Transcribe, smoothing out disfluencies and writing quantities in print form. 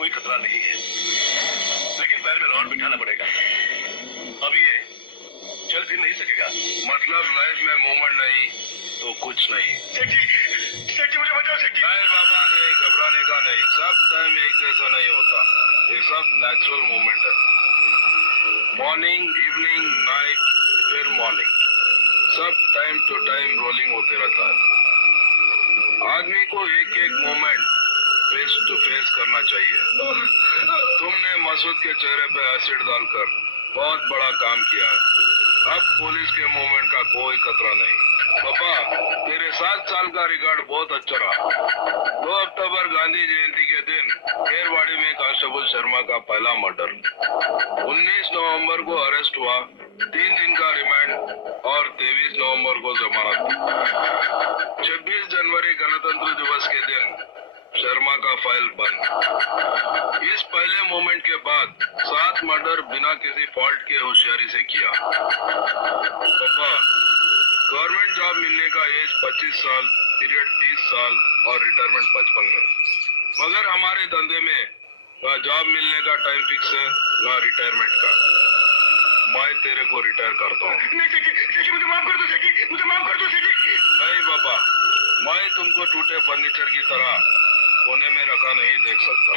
कोई खतरा नहीं है, लेकिन पैर में रॉड बिठाना पड़ेगा। अभी ये चल फिर नहीं सकेगा। मतलब लाइफ में मूवमेंट नहीं तो कुछ नहीं। सेठ जी मुझे बचाओ सेठ जी। नहीं बाबा, नहीं, घबराने का नहीं। सब टाइम एक जैसा नहीं होता, ये सब नेचुरल मूवमेंट है। मॉर्निंग, इवनिंग, नाइट, फिर मॉर्निंग, सब टाइम टू टाइम रोलिंग होते रहता है। आदमी को एक एक मोमेंट फेस टू फेस करना चाहिए। तुमने मसूद के चेहरे पे एसिड डालकर बहुत बड़ा काम किया है। अब पुलिस के मूवमेंट का कोई खतरा नहीं। पापा, तेरे 7 साल का रिकॉर्ड बहुत अच्छा रहा। 2 अक्टूबर गांधी जयंती के दिन खेरवाड़ी में कांस्टेबल शर्मा का पहला मर्डर। 19 नवंबर को अरेस्ट हुआ, 3 दिन का रिमांड और 23 नवंबर को जमानत। 26 जनवरी गणतंत्र दिवस के दिन शर्मा का फाइल बंद। इस पहले मोमेंट के बाद 7 मर्डर बिना किसी फॉल्ट के होशियारी से किया। पापा, गवर्नमेंट जॉब मिलने का एज 25 साल, पीरियड 30 साल और रिटायरमेंट 55 में। मगर हमारे धंधे में ना जॉब मिलने का टाइम फिक्स है, ना रिटायरमेंट का। मैं तेरे को रिटायर करता हूँ। नहीं सेठ जी मुझे माफ कर दो सेठ जी, मुझे माफ कर दो सेठ जी। नहीं बाबा, मैं तुमको टूटे फर्नीचर की तरह कोने में रखा नहीं देख सकता।